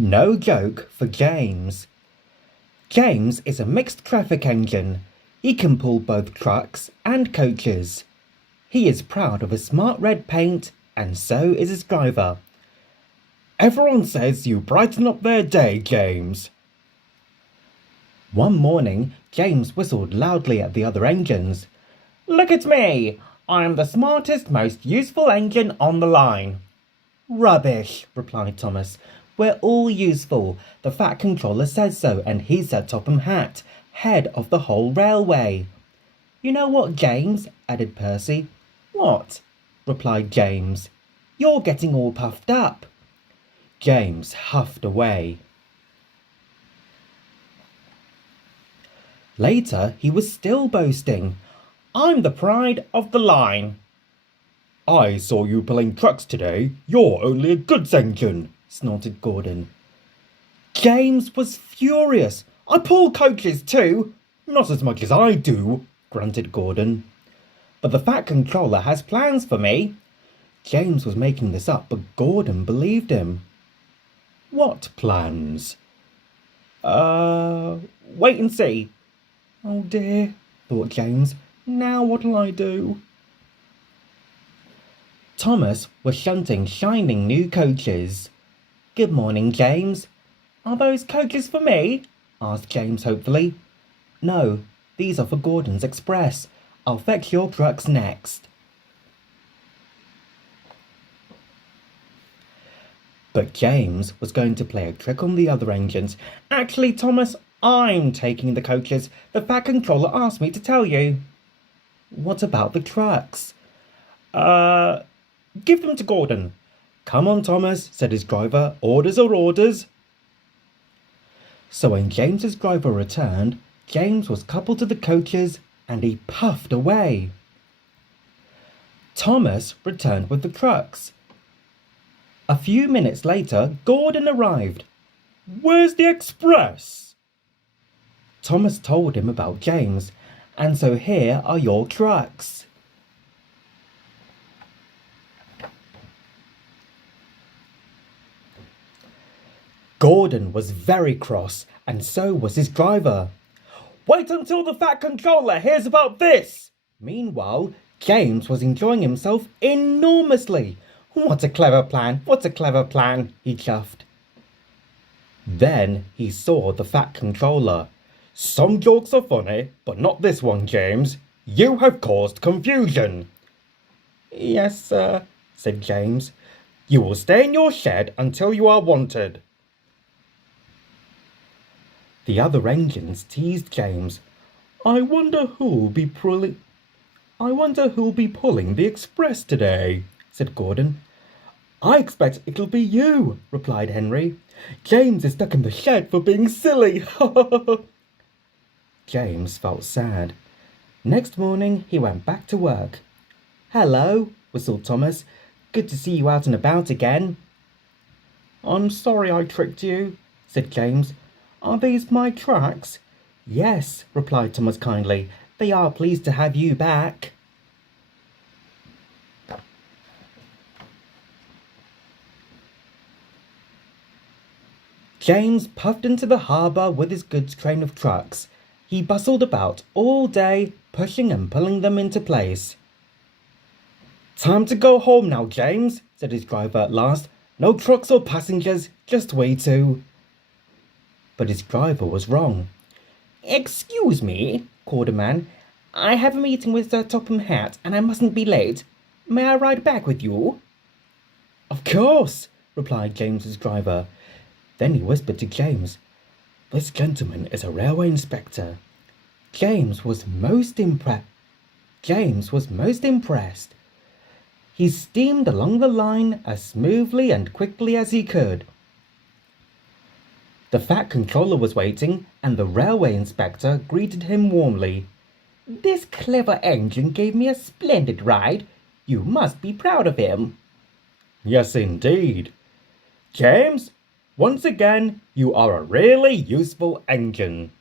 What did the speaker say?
No joke for James. James is a mixed traffic engine. He can pull both trucks and coaches. He is proud of his smart red paint, and so is his driver. Everyone says you brighten up their day, James. One morning, James whistled loudly at the other engines. Look at me! I am the smartest, most useful engine on the line. Rubbish, replied Thomas. We're all useful. The Fat Controller says so, and he's at Topham Hatt, head of the whole railway. You know what, James? Added Percy. What? Replied James. You're getting all puffed up. James huffed away. Later, he was still boasting. I'm the pride of the line. I saw you pulling trucks today. You're only a goods engine, snorted Gordon. James was furious. I pull coaches too. Not as much as I do, grunted Gordon. But the Fat Controller has plans for me. James was making this up, but Gordon believed him. What plans? Wait and see. Oh dear, thought James. Now what'll I do? Thomas was shunting shining new coaches. Good morning, James. Are those coaches for me? Asked James hopefully. No, these are for Gordon's Express. I'll fetch your trucks next. But James was going to play a trick on the other engines. Actually, Thomas, I'm taking the coaches. The Fat Controller asked me to tell you. What about the trucks? Give them to Gordon. Come on, Thomas, said his driver. Orders are orders. So when James's driver returned, James was coupled to the coaches and he puffed away. Thomas returned with the trucks. A few minutes later, Gordon arrived. Where's the express? Thomas told him about James, and so here are your trucks. Gordon was very cross, and so was his driver. Wait until the Fat Controller hears about this! Meanwhile, James was enjoying himself enormously. What a clever plan, what a clever plan, he chuffed. Then he saw the Fat Controller. Some jokes are funny, but not this one, James. You have caused confusion. Yes, sir, said James. You will stay in your shed until you are wanted. The other engines teased James. I wonder who'll be pulling the express today, said Gordon. I expect it'll be you, replied Henry. James is stuck in the shed for being silly. James felt sad. Next morning he went back to work. Hello, whistled Thomas. Good to see you out and about again. I'm sorry I tricked you, said James. Are these my tracks? Yes, replied Thomas kindly. They are pleased to have you back. James puffed into the harbour with his goods train of trucks. He bustled about all day, pushing and pulling them into place. Time to go home now, James, said his driver at last. No trucks or passengers, just we two. But his driver was wrong. Excuse me, called a man. I have a meeting with Sir Topham Hatt, and I mustn't be late. May I ride back with you? Of course, replied James's driver. Then he whispered to James, This gentleman is a railway inspector. James was most impressed. He steamed along the line as smoothly and quickly as he could. The Fat Controller was waiting, and the railway inspector greeted him warmly. This clever engine gave me a splendid ride. You must be proud of him. Yes, indeed. James, once again, you are a really useful engine.